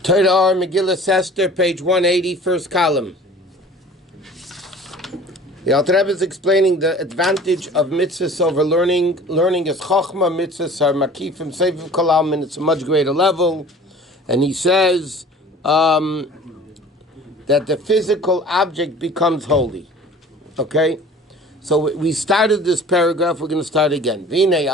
Torah Or Megillah Esther, page 180, first column. The Alter Rebbe is explaining the advantage of mitzvahs over learning. Learning is chokhmah, mitzvahs are makifim, seviv kolam, and it's a much greater level. And he says that the physical object becomes holy. Okay? So we started this paragraph, we're going to start again. This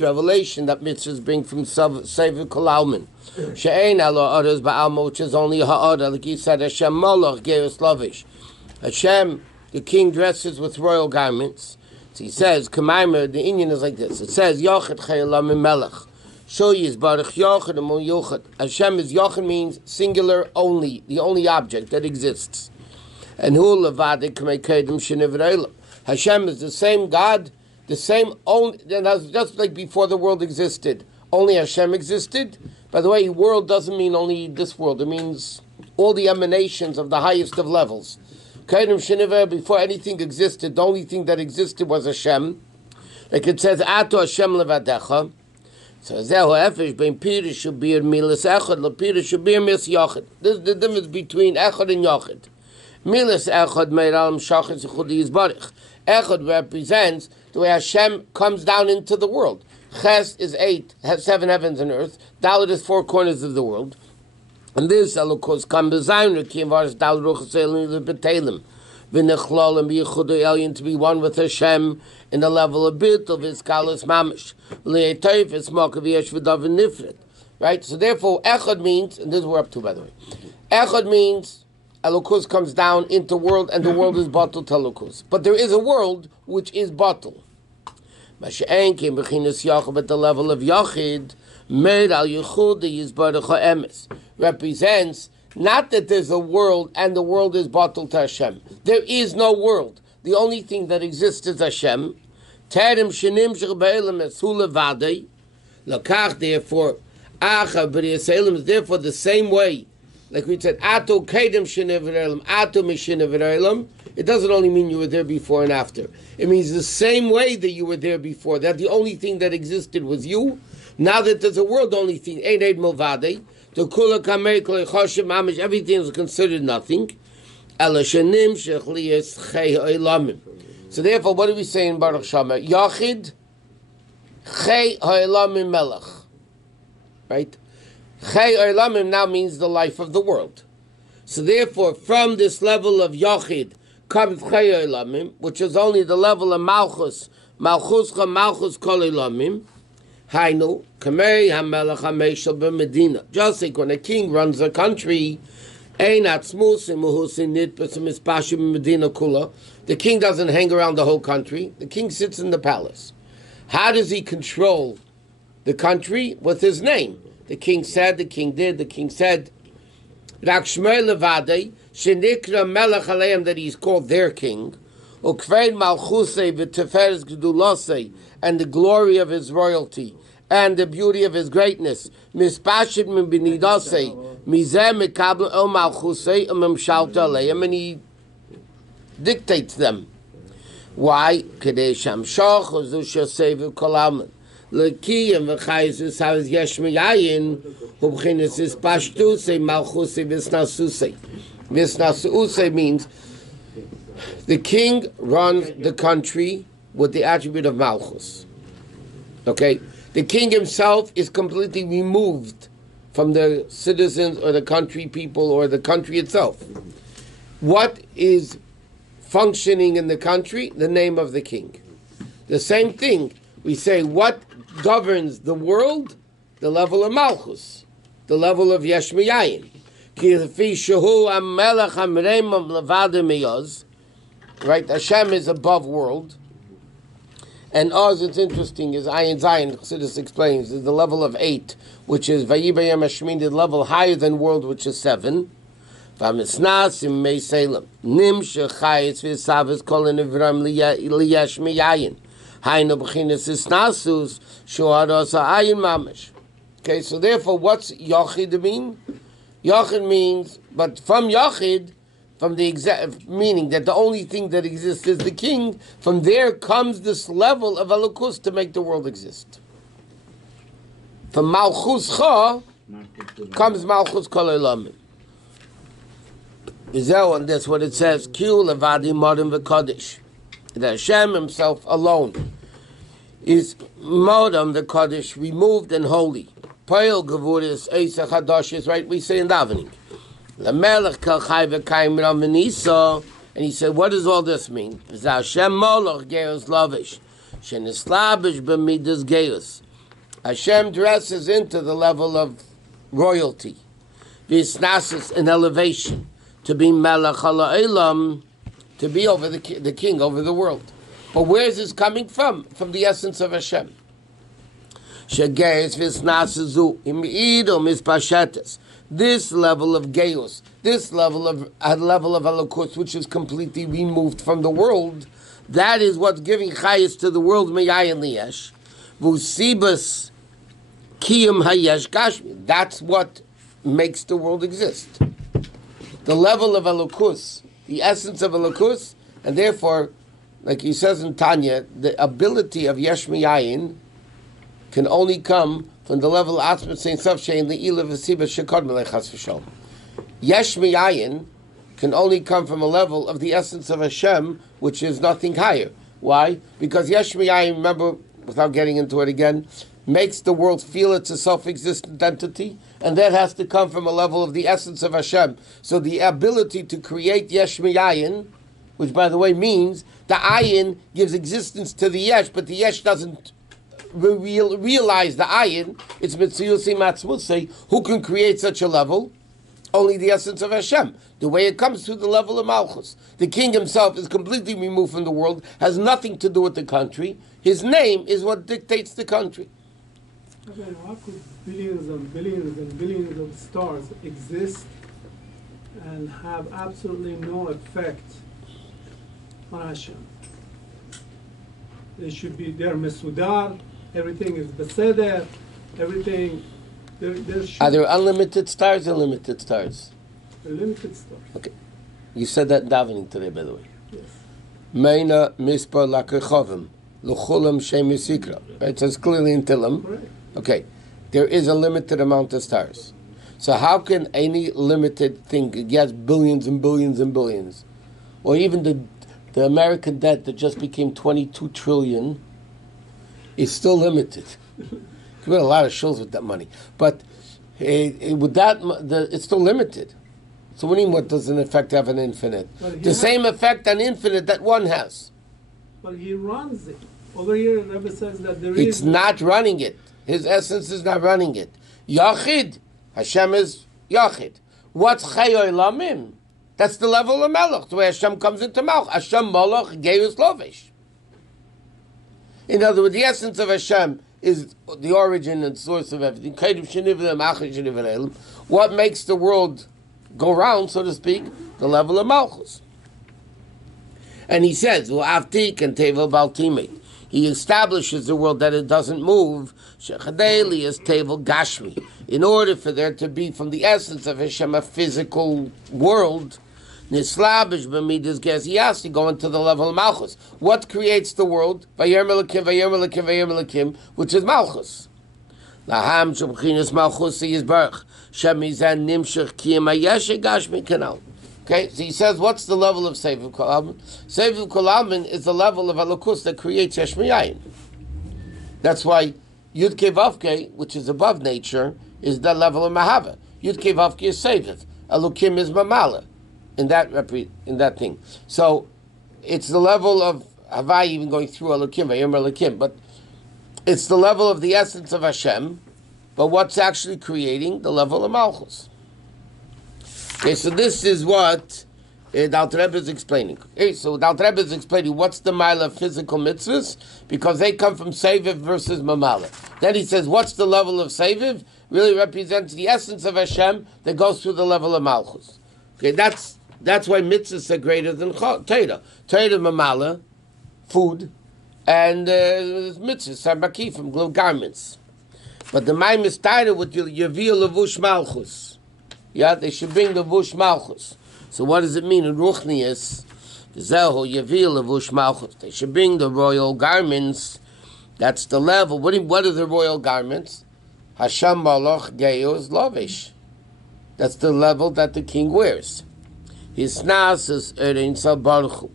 revelation that mitzvahs bring from Seviv Kol Almin. She'ein ala others ba'alma, which is only ha'odah, like he said, Hashem Moloch Geras Lavish. Hashem, the king, dresses with royal garments. So he says, Kamaimer, the Indian is like this. It says, Yochid Chayalam Melech. Shoyi is Baruch Yochid Amon Yochid. Hashem is Yochid means singular only, the only object that exists. And who levadik mekedem shenivreilam. Hashem is the same God, the same only, just like before the world existed. Only Hashem existed. By the way, world doesn't mean only this world. It means all the emanations of the highest of levels. Kedem shenivreilam, before anything existed, the only thing that existed was Hashem. Like it says, Ato Hashem levadecha. So zehu efesh bein pirish shubir milas echad lepirish shubir mis yochid. This is the difference between echad and yochid. Milas echad meiram shachar zechudi yizbarich. Echad represents the way Hashem comes down into the world. Ches is 8, has 7 heavens and earth. Dalet is 4 corners of the world. And this Elokus kam bezayin rekim varis dal ruchas elim betelim v'nechlol and b'yichudu elyon to be one with Hashem in the level of bit of his kalas mamish le'etoif es makav yesh v'dav nifrit. Right. So therefore, echad means, and this we're up to by the way. Echad means Elokus comes down into world, and the world is bottled to Elokus. But there is a world which is bottled. Masha'en came b'chinas Yachid at the level of Yachid, made al Yichud Yizbarach ha'emes, represents not that there's a world and the world is bottled to Hashem. There is no world. The only thing that exists is Hashem. Terem shenim sh'chbeilam esu levadei, lakach therefore, acha b'riyaselim is therefore the same way. Like we said, Ato Kedem Shenevrelim, Ato Mishenevrelim. It doesn't only mean you were there before and after. It means the same way that you were there before, that the only thing that existed was you. Now that there's a world, only thing, Ein Eid Milvadei, to Kula Kamei Kol Choshev Mamish, everything is considered nothing. Ela Shenim Shechliyas Chei Ha'elamim. So therefore, what do we say in Baruch Shama? Yachid Chei Ha'elamim Melech. Right? Chei Olamim now means the life of the world. So therefore, from this level of Yachid comes Chei Olamim, which is only the level of Malchus, Malchuscha Malchus Kol Olamim, Hainu, Kamei HaMelech HaMeshel BeMedina. Just like when a king runs a country, Ein Atzmus Imuhusin Nitpes Mispashim Medina Kula. The king doesn't hang around the whole country. The king sits in the palace. How does he control the country? With his name. The king said, the king did, the king said, Rak Shmei Levadei, Shenikra Melech Aleim, that he's called their king, Ukvein Malchusei v'Teferes Gedulosei, and the glory of his royalty, and the beauty of his greatness, Mispashit Min Binidosei, Mizeh Mekabel El Malchusei, Memshalta Aleim, and he dictates them. Why? Kedei Sham Shoch, Ozu Shosev Kol Almin. Lekiyim v'chayzus has yeshmiyayin hubchinis is pashtusei malchusei visnasusei. Visnasusei means the king runs the country with the attribute of malchus. Okay, the king himself is completely removed from the citizens or the country people or the country itself. What is functioning in the country? The name of the king. The same thing. We say what governs the world? The level of Malchus, the level of Yeshmiyayin. Right? Hashem is above world. And Oz, it's interesting, is Ayin Zayin, Chassidus explains, is the level of 8, which is Vayibayam Hashmin, the level higher than world, which is 7. Vamisnas im Mei Salem. Nim Shechayitz V'Savas Kolin Ivram Liyashmiyayin. Okay, so therefore, what's Yachid mean? Yachid means, but from Yachid, from the exact meaning that the only thing that exists is the king, from there comes this level of Elokus to make the world exist. From Malchus Cha comes Malchus Kol Olamim. And that's what it says. Kyu levadi modem v'kodesh. That Hashem Himself alone is modem the kodesh, removed and holy. Poel gevuris eisa chadash is right. We say in davening. Lamelech kol chai v'kayim ram v'nisa. And he said, what does all this mean? Hashem molach geus lavish. Shenislabish b'midas geus. Hashem dresses into the level of royalty. V'isnasis an elevation. To be melech ha'la'elam, to be over the king over the world. But where is this coming from? From the essence of Hashem. Shegeis v'isnasizu im'ido mispashetes. This level of geus, this level of Elokus, which is completely removed from the world, that is what's giving chayis to the world, meyayin liyesh. V'usibas kiyum hayesh gashmi. That's what makes the world exist. The level of Elokus, the essence of Elokus, and therefore, like he says in Tanya, the ability of Yesh Miyayin can only come from the level of Atzmat Sein Sof Shein Le'ila V'Siba Shekod Melech Chas V'Sholom. Yesh Miyayin can only come from a level of the essence of Hashem, which is nothing higher. Why? Because Yesh Miyayin, remember, without getting into it again, makes the world feel it's a self-existent entity, and that has to come from a level of the essence of Hashem. So the ability to create Yesh Miyayin, which by the way means the Ayin gives existence to the Yesh, but the Yesh doesn't realize the Ayin. It's Mitzuyusi Matzmusei. Who can create such a level? Only the essence of Hashem. The way it comes through the level of Malchus. The king himself is completely removed from the world, has nothing to do with the country. His name is what dictates the country. Again, how could billions and billions and billions of stars exist and have absolutely no effect on Hashem? They should be there, Mesudar, everything is Beseder, everything. Are there unlimited stars or limited stars? Limited stars. Okay. You said that in davening today, by the way. Yes. Meina mispar lakechovim, l'chulam shem yisikra. Right? It says clearly in Tillim. Correct. Okay, there is a limited amount of stars. So how can any limited thing get billions and billions and billions? Or even the American debt that just became 22 trillion is still limited. You get a lot of shows with that money. But it's still limited. So what does an effect have an infinite? The same effect on infinite that one has. But he runs it. Over here, Rabbi says that It's not running it. His essence is not running it. Yachid. Hashem is Yachid. What's Chayoy Lamim? That's the level of Melech, the way Hashem comes into Malch. Hashem Malach Geus Lovish. In other words, the essence of Hashem is the origin and source of everything. What makes the world go round, so to speak? The level of Malchus. And he says, V'avtik and Tevel Baltimate. He establishes the world that it doesn't move. Shechadeli is Tevel Gashmi. In order for there to be, from the essence of Hashem, a physical world, Nislabish b'midas ges. He has to go into the level of Malchus. What creates the world? Vayerm Elokim, Vayerm Elokim, Vayerm Elokim, which is Malchus. Laham shubchinas Malchus yizbarach shemizan nimshach kiyam hayeshe gashmi kanal. Okay, so he says, what's the level of Seviv Kol Almin? Seviv Kol Almin is the level of Elokus that creates Yesh Miyayin. That's why Yud Kei Vav Kei, which is above nature, is the level of Mahava. Yud Kei Vav Kei is Seviv. Elokim is Mamala in that thing. So it's the level of Havai even going through Elokim, Vayom Elokim, but it's the level of the essence of Hashem, but what's actually creating the level of Malchus. Okay, so this is what the Alter Rebbe is explaining. Okay, so the Alter Rebbe is explaining what's the mile of physical mitzvahs, because they come from Seviv versus Mamala. Then he says, what's the level of Seviv? Really represents the essence of Hashem that goes through the level of Malchus. Okay, that's why mitzvahs are greater than Torah. Torah Mamala, food, and mitzvahs, Sarbaki, from glue garments. But the Maim is tighter with Yavil Levush Malchus. Yeah, they should bring the Vush Malchus. So what does it mean in Ruchnius? Zehu Yavil Levush Malchus. They should bring the royal garments. That's the level. What are the royal garments? Hashem Malach Geus Lavish. That's the level that the king wears. His nas is Erein Sabarchu.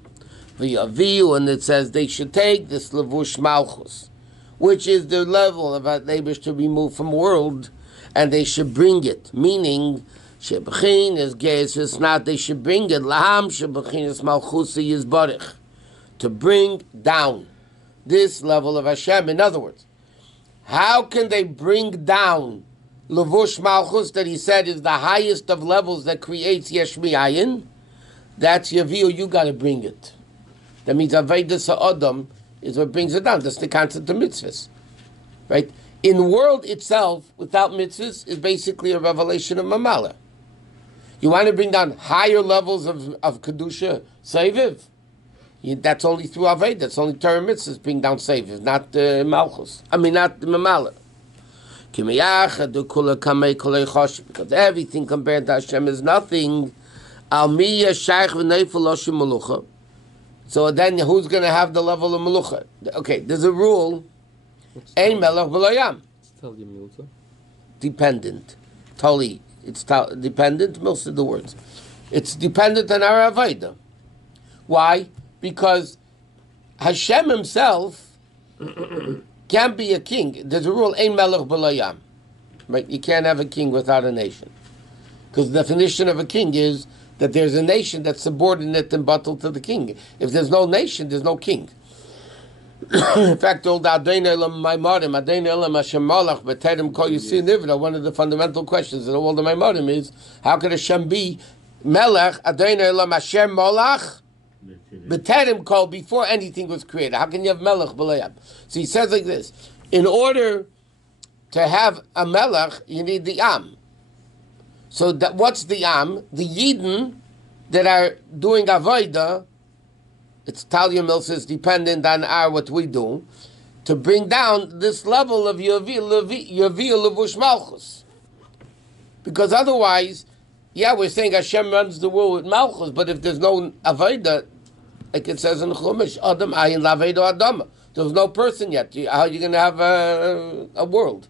V'yaviu, and it says they should take this Levush Malchus, which is the level of Atlebish to be moved from world, and they should bring it. Meaning, Shebchin is Geus is not, they should bring it. Laham Shebchin is Malchusi is Barich. To bring down this level of Hashem. In other words, how can they bring down Levush Malchus that he said is the highest of levels that creates Yesh Mi'ayin? That's Yaviu, you got to bring it. That means Avedas Ha'adam is what brings it down. That's the concept of mitzvahs. Right? In the world itself, without mitzvahs, is basically a revelation of Mamala. You want to bring down higher levels of Kedusha, Seviv? That's only through Aved. That's only Torah mitzvahs bring down Seviv, not Malchus. I mean, not Mamala. Because everything compared to Hashem is nothing. So then who's going to have the level of Melucha? Okay, there's a rule. Ein melech b'lo dependent. Totally. It's dependent, most of the words. It's dependent on our Avodah. Why? Because Hashem himself can't be a king. There's a rule, Ein melech b'lo yam. Right? You can't have a king without a nation. Because the definition of a king is that there's a nation that's subordinate and bottled to the king. If there's no nation, there's no king. In fact, all the Maamarim, one of the fundamental questions in all the Maamarim is, how could Hashem be Melech, Adonai Elam Hashem Molach, B'terem Kol, before anything was created? How can you have Melech B'layam? So he says like this, in order to have a Melech, you need the Am. So that, what's the Am? The Yidden that are doing Avodah, it's Talia Mills is dependent on what we do, to bring down this level of Yavi Levush Malchus. Because otherwise, yeah, we're saying Hashem runs the world with Malchus, but if there's no Avodah, like it says in Chumash, Adam Ayin Lavedo Adam, there's no person yet. How are you going to have a world?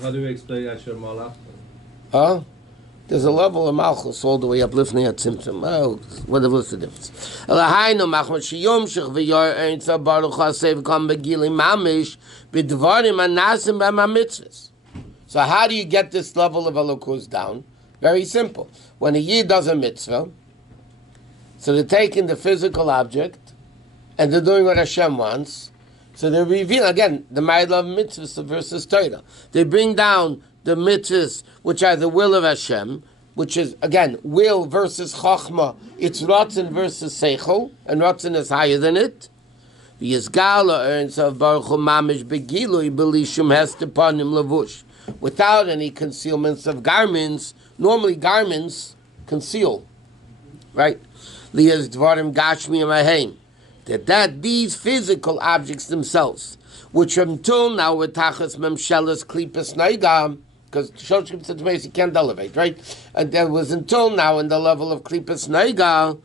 How do we explain Hashem Malach? Huh? There's a level of Malchus all the way up, Lifnei HaTzimtzum. Oh, what's the difference? So how do you get this level of Elokus down? Very simple. When a Yid does a mitzvah, so they're taking the physical object, and they're doing what Hashem wants, so they reveal, again, the Ma'ila of mitzvahs versus Torah. They bring down the mitzvahs, which are the will of Hashem, which is, again, will versus Chochmah. It's Ratzin versus Seichel, and Ratzin is higher than it. Without any concealments of garments. Normally garments conceal, right? That these physical objects themselves, which until now were tachas memshelas klipas naigam, because Shoshkim said to me, you can't elevate, right? And that was until now in the level of klipas naigam,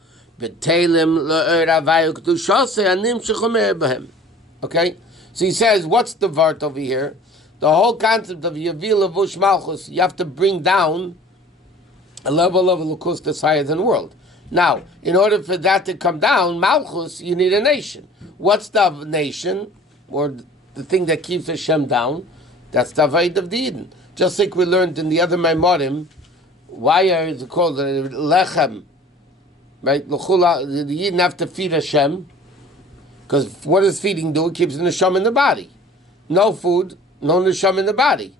okay? So he says, what's the vart over here? The whole concept of Yavil Levush Malchus, you have to bring down a level of Lukus that's higher than the world. Now, in order for that to come down, Malchus, you need a nation. What's the nation, or the thing that keeps Hashem down? That's the Avodah of the Eden. Just like we learned in the other Maamarim, why is it called Lechem? Right? The Eden have to feed Hashem, because what does feeding do? It keeps the Neshama in the body. No food, no Neshama in the body.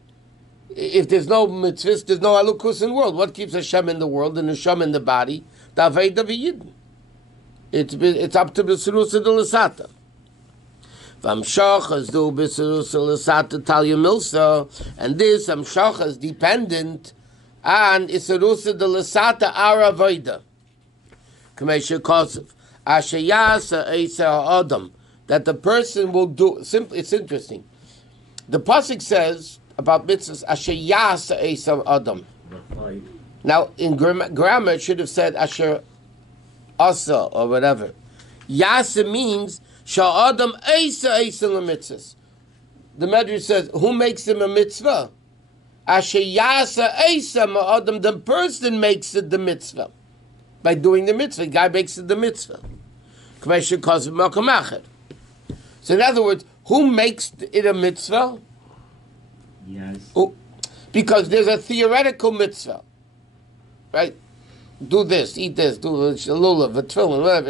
If there's no mitzvahs, there's no Alukus in the world. What keeps Hashem in the world, the Neshama in the body? The Avodah of Yidden. It's up to B'Sirusa de L'Sata. V'amshachas do B'Sirusa L'Sata Talia Milsa, and this Amshachas is dependent on Isirusa de L'Sata our Avodah. Kamesha Kosov. Ashayasa Eisa Adam, that the person will do. Simply, it's interesting. The pasuk says about mitzvahs Ashayasa Eisa Adam. Now in grammar it should have said Asher Asa or whatever. Yasa means Sha'adam Eisa Eisa L'mitzvahs. the Medrash says, who makes him a mitzvah? Asher yasa eisa ma'adam, the person makes it the mitzvah. By doing the mitzvah, the guy makes it the mitzvah. So in other words, who makes it a mitzvah? Yes. Oh, because there's a theoretical mitzvah, right? Do this, eat this, do a lulav, a tefillin, whatever.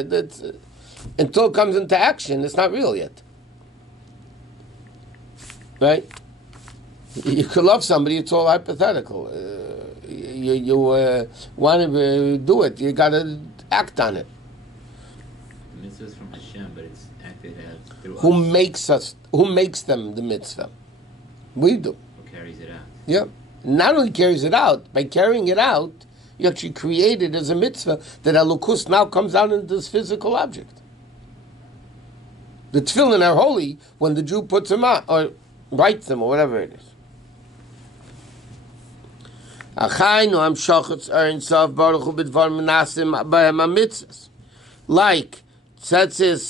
Until it comes into action, it's not real yet. Right? You could love somebody, it's all hypothetical. You want to do it, you got to act on it. The mitzvah is from Hashem, but it's acted out through Who us. makes them the mitzvah? We do. Who carries it out. Yeah. Not only carries it out, by carrying it out, you actually create it as a mitzvah that Elokus now comes out into this physical object. The tefillin are holy when the Jew puts them on, or writes them, or whatever it is. Like tzetzis,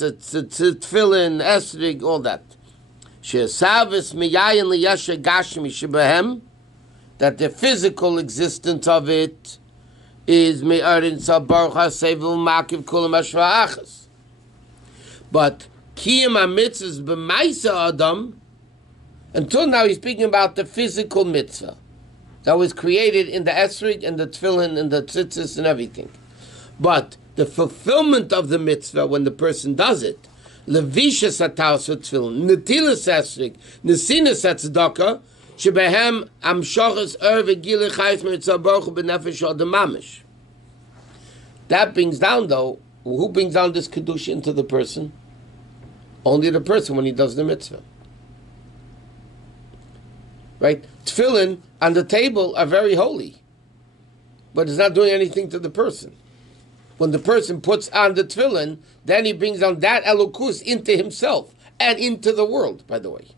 tefillin, esrig, all that. That the physical existence of it is but kiyum mitzvahs b'maisa adam. Until now, he's speaking about the physical mitzvah that was created in the esrig and the tefillin and the tzitzis and everything. But the fulfillment of the mitzvah when the person does it, levisha satas tefillin, netilas esrig, nesinas tzedakah, shebehem amshachas v'gilei chayis mitzvah baruch b'nefesh adam mamish. That brings down, though, who brings down this kedusha into the person? Only the person when he does the mitzvah. Right? Tefillin on the table are very holy, but it's not doing anything to the person. When the person puts on the tefillin, then he brings down that elokus into himself and into the world, by the way.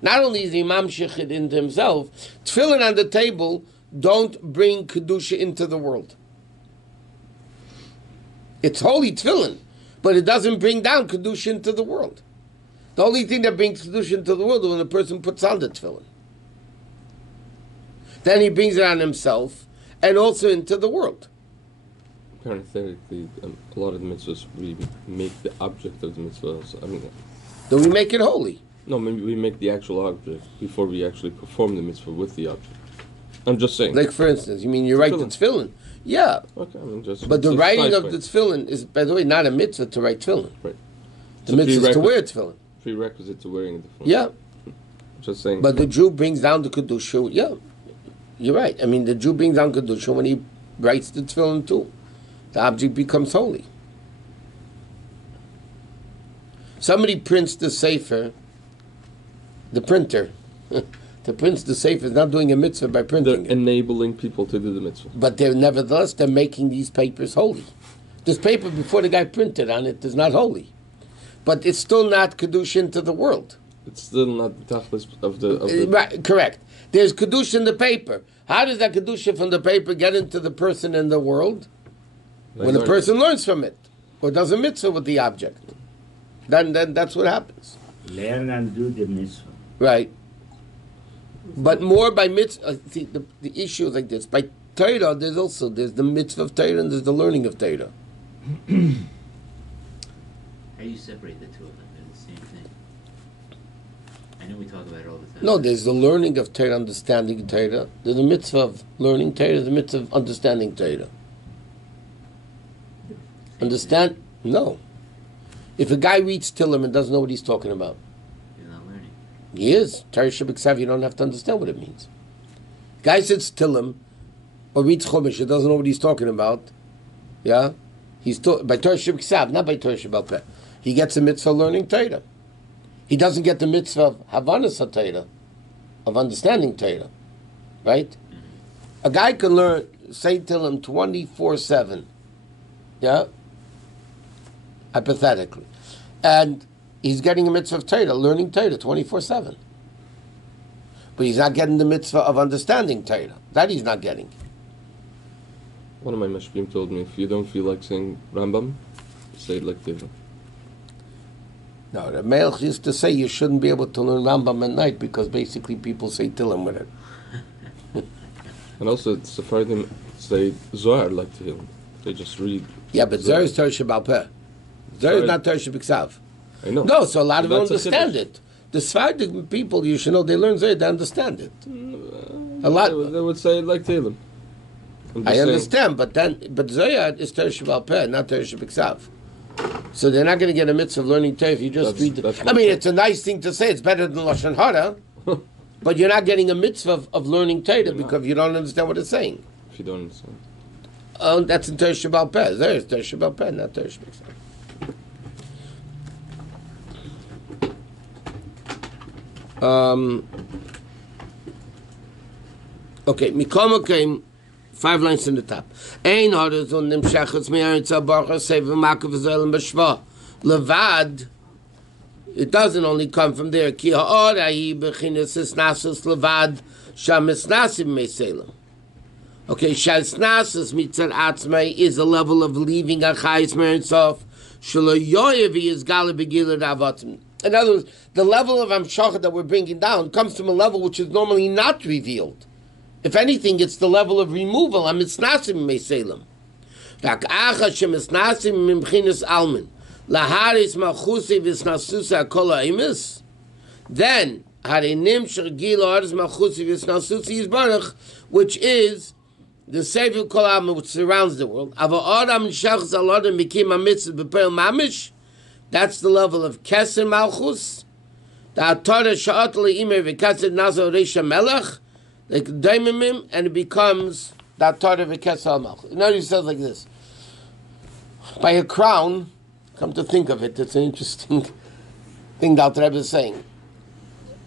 Not only is he mamshich it into himself, tefillin on the table don't bring kedusha into the world. It's holy tefillin, but it doesn't bring down kedusha into the world. The only thing that brings kedusha into the world is when the person puts on the tefillin. Then he brings it on himself and also into the world. Parenthetically, a lot of the mitzvahs, we make the object of the mitzvahs. Do we make it holy? No, maybe we make the actual object before we actually perform the mitzvah with the object. I'm just saying. Like, for instance, you mean you write the tefillin? Yeah. Okay, but the writing of the tefillin is, by the way, not a mitzvah to write tefillin. Right. The mitzvah is to wear tefillin. Prerequisite to wearing the tefillin. Yeah. Just saying. But the Jew brings down the kedusha. Yeah, you're right. I mean, the Jew brings down kedusha when he writes the tefillin too. The object becomes holy. Somebody prints the sefer. The printer. The prince, the sefer, is not doing a mitzvah by printing. They're enabling people to do the mitzvah. But nevertheless, they're making these papers holy. This paper, before the guy printed on it, is not holy. But it's still not kedusha into the world. It's still not the tachlis of the... Right, correct. There's kedusha in the paper. How does that kedusha from the paper get into the person in the world? When the person learns from it, or does a mitzvah with the object. Then that's what happens. Learn and do the mitzvah. Right. But more by mitzvah, see, the issue is like this. By Torah, there's the mitzvah of Torah and there's the learning of Torah. How do you separate the two of them? They're the same thing. I know we talk about it all the time. No, there's the learning of Torah, understanding Torah. There's the mitzvah of learning Torah, there's the mitzvah of understanding Torah. Understand? No. If a guy reads Tillim and doesn't know what he's talking about, He's not learning. he is. Torah Shabbat, you don't have to understand what it means. Guy sits Tillim or reads Chumash, he doesn't know what he's talking about. Yeah? He's by Torah Shabbat, not by Torah Shabbat. He gets a mitzvah of learning Torah. He doesn't get the mitzvah of Havanas HaTorah, of understanding Torah. Right? A guy can learn, say Tillim 24/7. Yeah? Hypothetically. And he's getting a mitzvah of Torah, learning Torah 24/7. But he's not getting the mitzvah of understanding Torah. That he's not getting. One of my mashpim told me, if you don't feel like saying Rambam, say it like Teva. No, the Melech used to say you shouldn't be able to learn Rambam at night because basically people say Tillim with it. And also, the Sephardim say Zohar like Tehillim. They just read. Yeah, but Zohar is Torah Shebal Peh. Zohar is not Torah Shebiksav. I know. No, so a lot of them That's a understand chiddush. it. The Sephardic people, you should know, they learn Zohar, they understand it. A lot. They would say it like Tehillim. I understand, but Zohar is Torah Shebal Peh, not Torah Shebiksav. So they're not going to get a mitzvah of learning Torah if you just read it. I mean, it's a nice thing to say. It's better than Lashon Hara, but you're not getting a mitzvah of learning Torah because you don't understand what it's saying. If you don't understand. That's in Torah Shebal Peh. There is Torah Shebal Peh, not Torah Shebiksav. Okay, Mikoma came 5 lines in the top. Ein Horas und dem Shechitz me'aretz ha'barcha seva makav Israel b'shva. Levad, it doesn't only come from there. Ki ha'or ahi b'chinas esnasus levad sham esnasim me'selim. Okay, sh'esnasus mitzad atzmai is a level of leaving a chayis me'aretzof shelo yoyevi is gala begilad avatim. In other words, the level of Amshachah that we're bringing down comes from a level which is normally not revealed. If anything, it's the level of removal. Amisnasim meselim. Rak acha shemisnasim mimchinas almin. Laharis malchusi visnasusa kol haimis. Then harinim shergil haris malchusi visnasusi yisbarach, which is the Sefer Kol Almin which surrounds the world. Ava adam shachs aladam bikim amitzvah b'peril mamish. That's the level of Keser Malchus. The Torah Sha'atli Imer v'Keser Nazo Reisha Melech, like Daimimim, and it becomes the Torah v'Keser Malchus. You know, he says like this: by a crown, come to think of it, it's an interesting thing that Rabbi is saying.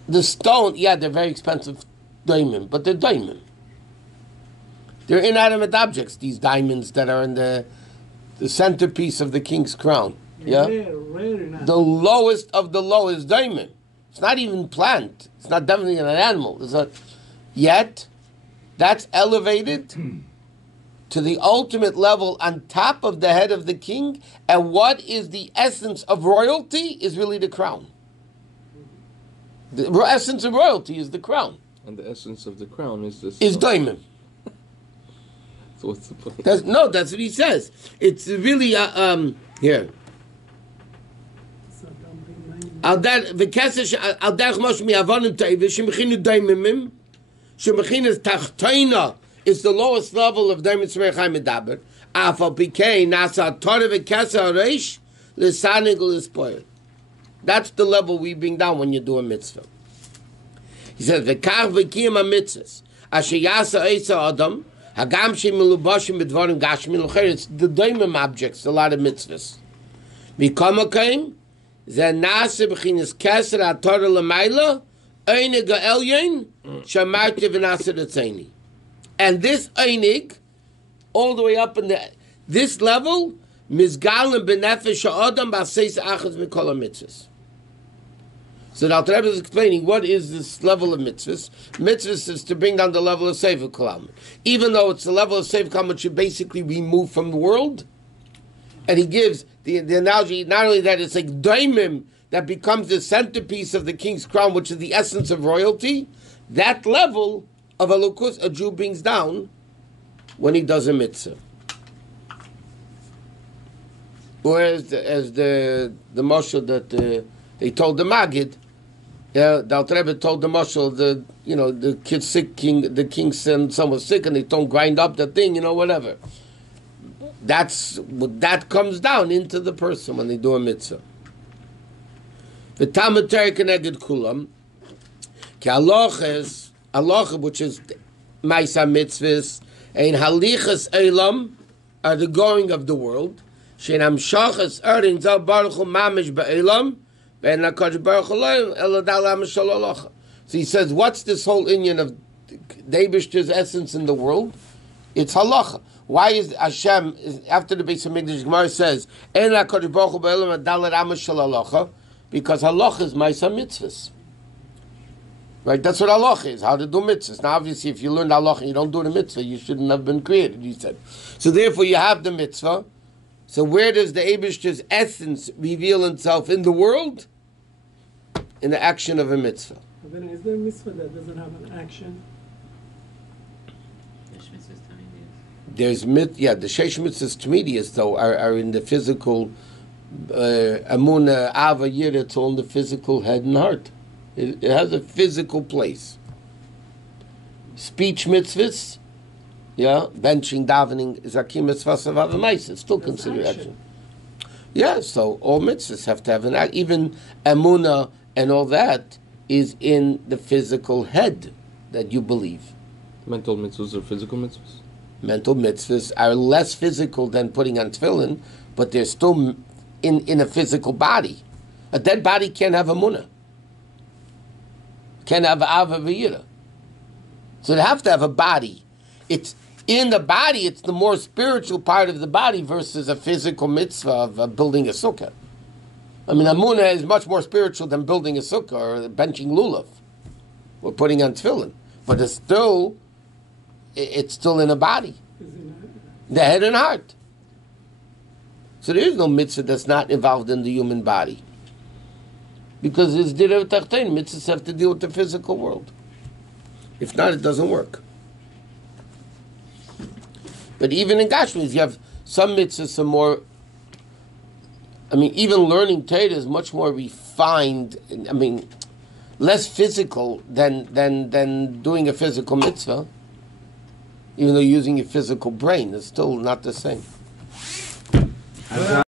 The stone, yeah, they're very expensive diamond, but they're diamond. They're inanimate objects. These diamonds that are in the centerpiece of the king's crown. Yeah, Rare the lowest of the lowest diamond. It's not even plant. It's not definitely an animal. Yet, that's elevated to the ultimate level on top of the head of the king. And what is the essence of royalty is really the crown. The essence of royalty is the crown. And the essence of the crown is this. Is diamond. So what's the point? That's what he says. It's really here. Al dar v'kesesh al derech moshe mi'avonim te'ivah shemechinu daimimim shemechinu tachtoina is the lowest level of daimim tzmei chai medaber afal pikei nasa torah v'keser reish l'sanig l'spoil. That's the level we bring down when you do a mitzvah. He says v'kach v'kiyam ha-mitzvahs asher yasa eisa adam hagam she'melubashim b'dvarim gashmi l'cher. It's the daimim objects, a lot of mitzvahs. V'kamakeim and this einig, all the way up in this level, so the Alter Rebbe is explaining what is this level of mitzvahs. Mitzvahs is to bring down the level of Sefer Kalam. Even though it's the level of Sefer Kalam which should basically remove from the world. And he gives the analogy, not only that it's like daimim that becomes the centerpiece of the king's crown, which is the essence of royalty. That level of elokus a Jew brings down when he does a mitzvah. Whereas as the mashal that they told the Maggid, the Alter Rebbe told the mashal, the kid's sick, the king's son was sick, and they don't grind up the thing, whatever. That comes down into the person when they do a mitzvah. The Talmud Torah Keneged Kulam, ki halacha, which is Maisa Mitzvahs, and Halichas Eilam are the going of the world. Shein Amshachas Erin Zal Baruch Hu Mamish Be'elam, Ve'en HaKadosh Baruch Hu Lo Ela Dal HaMashal Halacha. So he says, what's this whole inyan of the Eibishter's essence in the world? It's halacha. Why is Hashem, after the Beis HaMikdash, Gemara says, En HaKadosh Baruch Hu Be'elam Adal HaMashal Halacha, because halacha is Maisa Mitzvahs. Right, that's what halacha is, how to do mitzvahs. Now obviously if you learn halacha and you don't do the mitzvah, you shouldn't have been created, he said. So therefore you have the mitzvah. So where does the Eibishter's essence reveal itself in the world? in the action of a mitzvah. But then is there a mitzvah that doesn't have an action? There's the Sheish mitzvahs Tamidius though are in the physical Amuna, Ava, Yir, it's all in the physical head and heart. It has a physical place. Speech mitzvahs, benching, davening, Zakim mitzvahs of Avamais, it's still That's considered action. action. Yeah, so all mitzvahs have to have an act. Even Amuna and all that is in the physical head that you believe. Mental mitzvahs or physical mitzvahs? Mental mitzvahs are less physical than putting on tefillin, but they're still in a physical body. A dead body can't have Amuna. Can't have Ava V'yira. So they have to have a body. It's in the body, it's the more spiritual part of the body versus a physical mitzvah of building a sukkah. I mean, Amuna is much more spiritual than building a sukkah or benching lulav or putting on tefillin. But it's still in a body, the head and heart. So there is no mitzvah that's not involved in the human body. Because it's direv tachtein, mitzvahs have to deal with the physical world. If not, it doesn't work. But even in Gashmis, you have some mitzvahs are more, even learning Torah is much more refined, less physical than doing a physical mitzvah. Even though using your physical brain is still not the same.